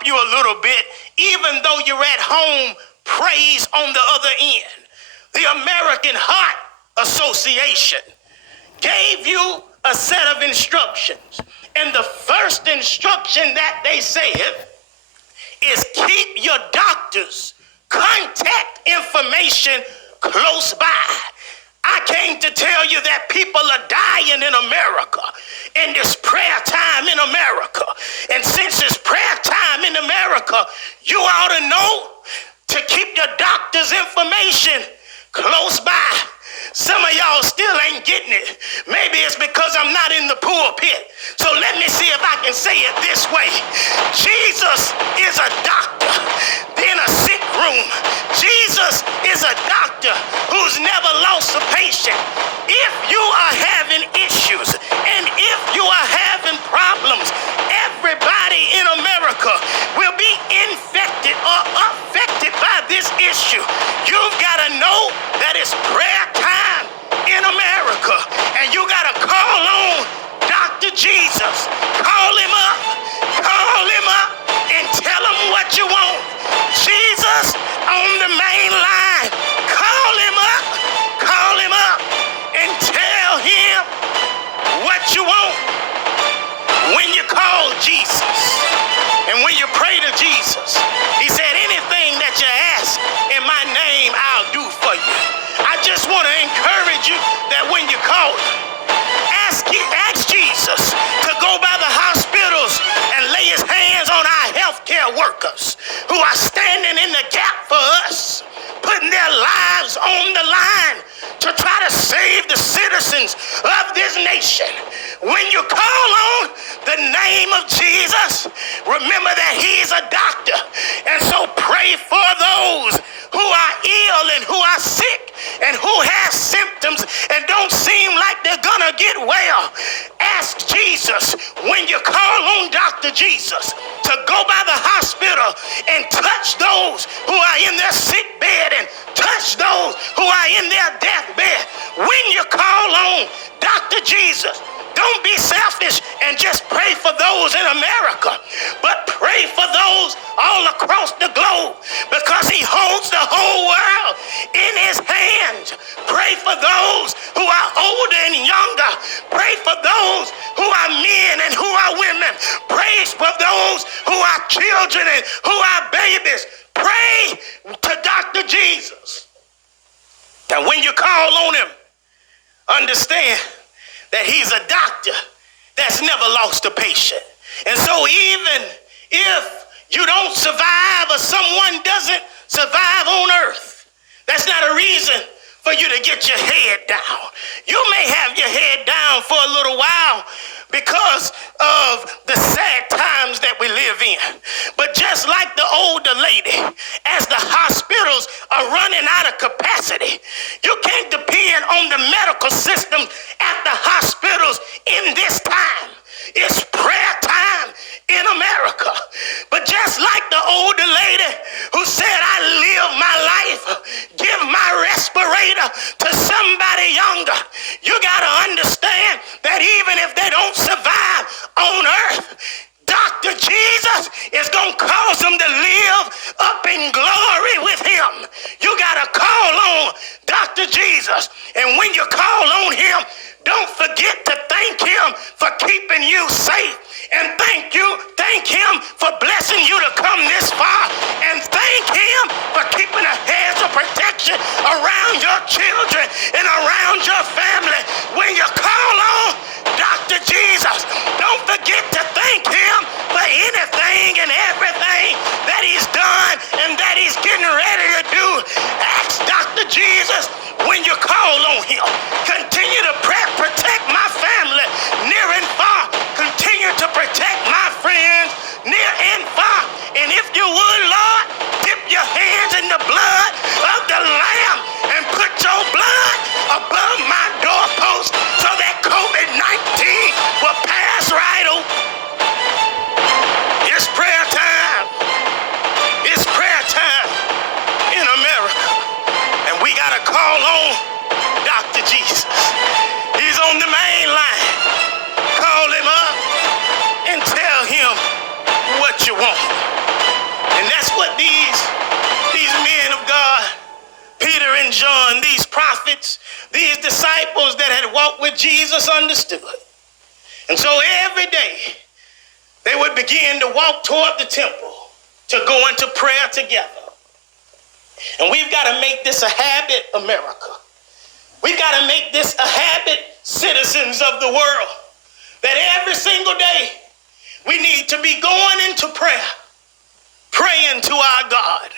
help you a little bit, even though you're at home, praise on the other end. The American Heart Association gave you a set of instructions. And the first instruction that they said is keep your doctor's contact information close by. I came to tell you that people are dying in America in this prayer time in America. And since it's prayer time in America, you ought to know to keep your doctor's information close by. Some of y'all still ain't getting it. Maybe it's because I'm not in the pulpit. So let me see if I can say it this way. Jesus is a doctor in a sick room. Jesus is a doctor who's never lost a patient. If you are having issues and if you are having problems, everybody in America will be infected or affected by this issue. You've got to know that it's prayer time in America, and you got to call on Dr. Jesus. Call him up and tell him what you want. Jesus on the main line. Call him up and tell him what you want. When you call Jesus and when you pray to Jesus, he said, anything that you ask in my name, I'll do for you. I just want to encourage you that when you call, ask Jesus to go by the hospitals and lay his hands on our healthcare workers who are standing in the gap for us, putting their lives on the line to try to save the citizens of this nation. When you call on the name of Jesus, remember that he's a doctor. And so pray for those who are ill and who are sick and who have symptoms and don't seem like they're gonna get well. Ask Jesus when you call on Dr. Jesus to go by the hospital and touch those who are in their sick bed and touch those who are in their deathbed. When you call on Dr. Jesus, don't be selfish and just pray for those in America, but pray for those all across the globe because he holds the whole world in his hands. Pray for those who are older and younger. Pray for those who are men and who are women. Pray for those who are children and who are babies. Pray to Dr. Jesus. And when you call on him, understand that he's a doctor that's never lost a patient. And so even if you don't survive or someone doesn't survive on earth, that's not a reason for you to get your head down. You may have your head down for a little while because of the sad times that we live in. But just like the older lady, as the hospitals are running out of capacity, you can't depend on the medical system at the hospitals in this time. It's prayer time in America. But just like the older lady who said, I live my life, give my respirator to somebody younger, you got to understand that even if they don't survive on earth, Dr. Jesus is going to cause them to live up in glory with him. You got to call on Dr. Jesus. And when you call on him, don't forget to thank him for keeping you safe. And thank him for blessing you to come this far. And thank him for keeping a hedge of protection around your children and around your family. When you call on Dr. Jesus, don't forget to thank him for anything and everything that he's done and that he's getting ready to do. Ask Dr. Jesus when you call on him. Continue to protect my family near and far. Continue to protect my friends near and far. And if you would, Lord, dip your hands in the blood of the Lamb and put your blood above my doorpost so that COVID-19 will pass right over. It's prayer time. It's prayer time in America. And we got to call on Dr. Jesus. He's on the main line. Call him up and tell him what you want. And that's what these men of God, Peter and John, these prophets, these disciples that had walked with Jesus understood. And so every day they would begin to walk toward the temple to go into prayer together. And we've got to make this a habit, America. We've got to make this a habit, citizens of the world, that every single day we need to be going into prayer, praying to our God.